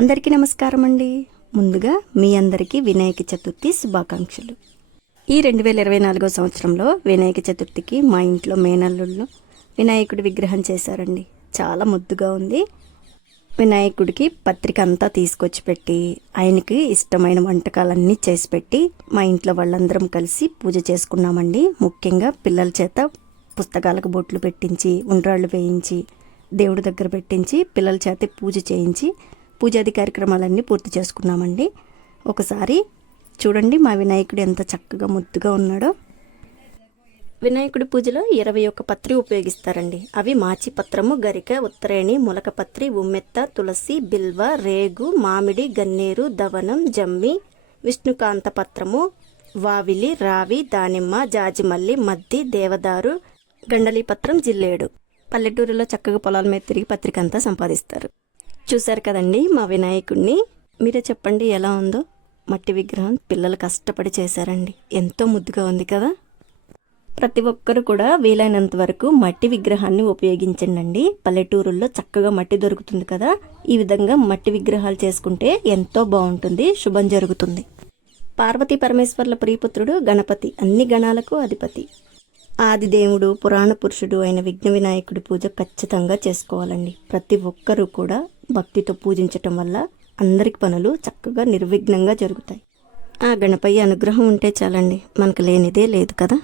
అందరికీ నమస్కారం అండి. ముందుగా మీ అందరికీ వినాయక చతుర్థి శుభాకాంక్షలు. ఈ 2024 సంవత్సరంలో వినాయక చతుర్థికి మా ఇంట్లో మేనల్లుళ్ళు వినాయకుడి విగ్రహం చేశారండి. చాలా ముద్దుగా ఉంది. వినాయకుడికి పత్రిక అంతా తీసుకొచ్చి పెట్టి ఆయనకి ఇష్టమైన వంటకాలన్నీ చేసి పెట్టి మా ఇంట్లో వాళ్ళందరం కలిసి పూజ చేసుకున్నామండి. ముఖ్యంగా పిల్లల చేత పుస్తకాలకు బొట్లు పెట్టించి ఉండ్రాళ్ళు వేయించి దేవుడి దగ్గర పెట్టించి పిల్లల చేత పూజ చేయించి పూజాది కార్యక్రమాలన్నీ పూర్తి చేసుకున్నామండి. ఒకసారి చూడండి మా వినాయకుడు ఎంత చక్కగా ముద్దుగా ఉన్నాడో. వినాయకుడి పూజలో 21 పత్రి ఉపయోగిస్తారండి. అవి మాచి పత్రము, గరిక, ఉత్తరేణి, ములక పత్రి, ఉమ్మెత్త, తులసి, బిల్వ, రేగు, మామిడి, గన్నేరు, దవనం, జమ్మి, విష్ణుకాంత పత్రము, వావిలి, రావి, దానిమ్మ, జాజిమల్లి, మద్ది, దేవదారు, గండలి పత్రం, జిల్లేడు. పల్లెటూరులో చక్కగా పొలాల మీద తిరిగి పత్రిక అంతా సంపాదిస్తారు. చూశారు కదండి మా వినాయకుడిని. మీరే చెప్పండి ఎలా ఉందో. మట్టి విగ్రహం పిల్లలు కష్టపడి చేశారండి. ఎంతో ముద్దుగా ఉంది కదా. ప్రతి ఒక్కరు కూడా వీలైనంత వరకు మట్టి విగ్రహాన్ని ఉపయోగించండి. పల్లెటూరుల్లో చక్కగా మట్టి దొరుకుతుంది కదా. ఈ విధంగా మట్టి విగ్రహాలు చేసుకుంటే ఎంతో బాగుంటుంది, శుభం జరుగుతుంది. పార్వతీ పరమేశ్వర్ల ప్రియపుత్రుడు గణపతి, అన్ని గణాలకు అధిపతి. ఆదిదేవుడు, పురాణ పురుషుడు అయిన విఘ్న వినాయకుడి పూజ ఖచ్చితంగా చేసుకోవాలండి. ప్రతి ఒక్కరూ కూడా భక్తితో పూజించటం వల్ల అందరికి పనులు చక్కగా నిర్విఘ్నంగా జరుగుతాయి. ఆ గణపయ్య అనుగ్రహం ఉంటే చాలండి, మనకు లేనిదే లేదు కదా.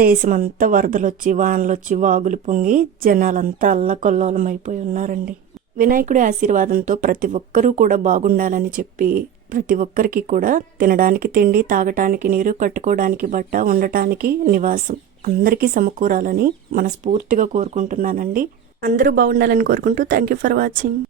దేశమంతా వరదలొచ్చి వానలొచ్చి వాగులు పొంగి జనాలంతా అల్లకొల్లోలం అయిపోయి ఉన్నారండి. వినాయకుడి ఆశీర్వాదంతో ప్రతి ఒక్కరూ కూడా బాగుండాలని చెప్పి ప్రతి ఒక్కరికి కూడా తినడానికి తిండి, తాగటానికి నీరు, కట్టుకోవడానికి బట్ట, ఉండటానికి నివాసం అందరికీ సమకూరాలని మనస్ఫూర్తిగా కోరుకుంటున్నానండి. అందరూ బాగుండాలని కోరుకుంటూ థ్యాంక్ యూ ఫర్ వాచింగ్.